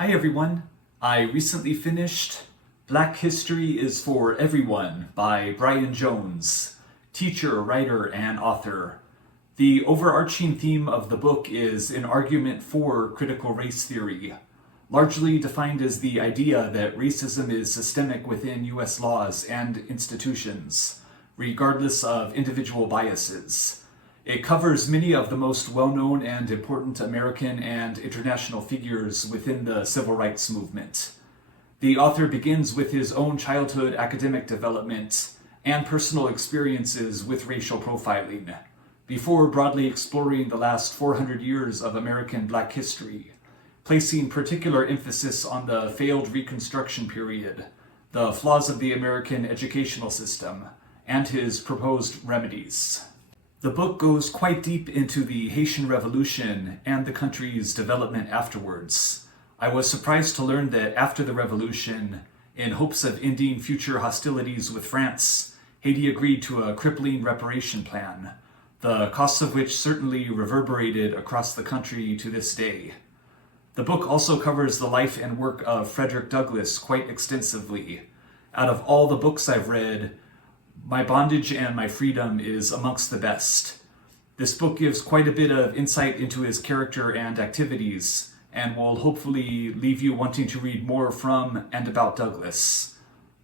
Hi everyone. I recently finished Black History is for Everyone by Brian Jones, teacher, writer, and author. The overarching theme of the book is an argument for critical race theory, largely defined as the idea that racism is systemic within US laws and institutions, regardless of individual biases. It covers many of the most well-known and important American and international figures within the civil rights movement. The author begins with his own childhood academic development and personal experiences with racial profiling, before broadly exploring the last 400 years of American Black history, placing particular emphasis on the failed Reconstruction period, the flaws of the American educational system, and his proposed remedies. The book goes quite deep into the Haitian Revolution and the country's development afterwards. I was surprised to learn that after the revolution, in hopes of ending future hostilities with France, Haiti agreed to a crippling reparation plan, the costs of which certainly reverberated across the country to this day. The book also covers the life and work of Frederick Douglass quite extensively. Out of all the books I've read, My Bondage and My Freedom is amongst the best. This book gives quite a bit of insight into his character and activities, and will hopefully leave you wanting to read more from and about Douglass.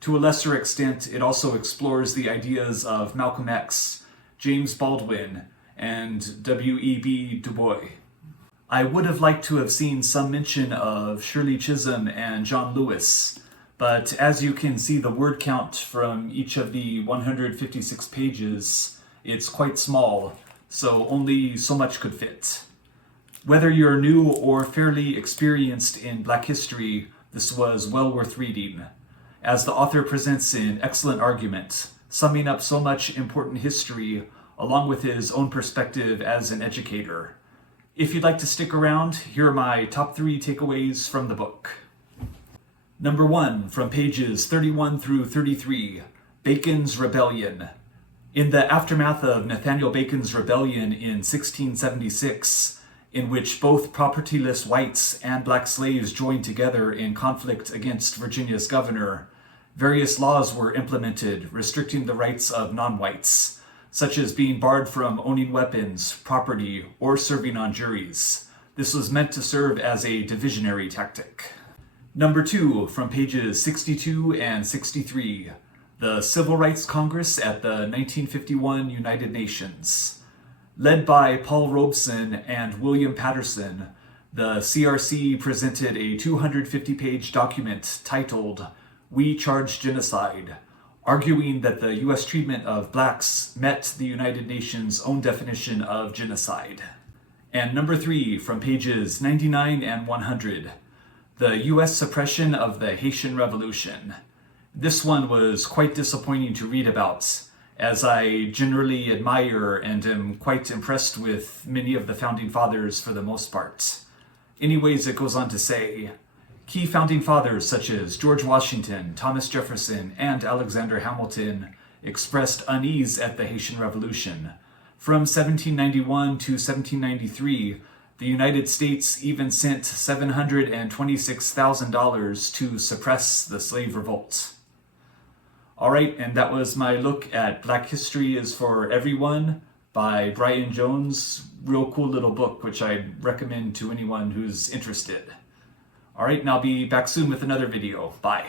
To a lesser extent, it also explores the ideas of Malcolm X, James Baldwin, and W.E.B. Du Bois. I would have liked to have seen some mention of Shirley Chisholm and John Lewis, but as you can see the word count from each of the 156 pages, it's quite small, so only so much could fit. Whether you're new or fairly experienced in Black history, this was well worth reading, as the author presents an excellent argument, summing up so much important history along with his own perspective as an educator. If you'd like to stick around, here are my top 3 takeaways from the book. Number 1, from pages 31 through 33, Bacon's Rebellion. In the aftermath of Nathaniel Bacon's rebellion in 1676, in which both propertyless whites and black slaves joined together in conflict against Virginia's governor, various laws were implemented restricting the rights of non-whites, such as being barred from owning weapons, property, or serving on juries. This was meant to serve as a divisionary tactic. Number 2, from pages 62 and 63, the Civil Rights Congress at the 1951 United Nations. Led by Paul Robeson and William Patterson, the CRC presented a 250-page document titled We Charge Genocide, arguing that the U.S. treatment of blacks met the United Nations' own definition of genocide. And number 3, from pages 99 and 100, the U.S. suppression of the Haitian Revolution. This one was quite disappointing to read about, as I generally admire and am quite impressed with many of the founding fathers for the most part. Anyways, it goes on to say, key founding fathers such as George Washington, Thomas Jefferson, and Alexander Hamilton expressed unease at the Haitian Revolution. From 1791 to 1793, the United States even sent $726,000 to suppress the slave revolt. Alright, and that was my look at Black History is for Everyone by Brian Jones. Real cool little book, which I'd recommend to anyone who's interested. Alright, and I'll be back soon with another video. Bye.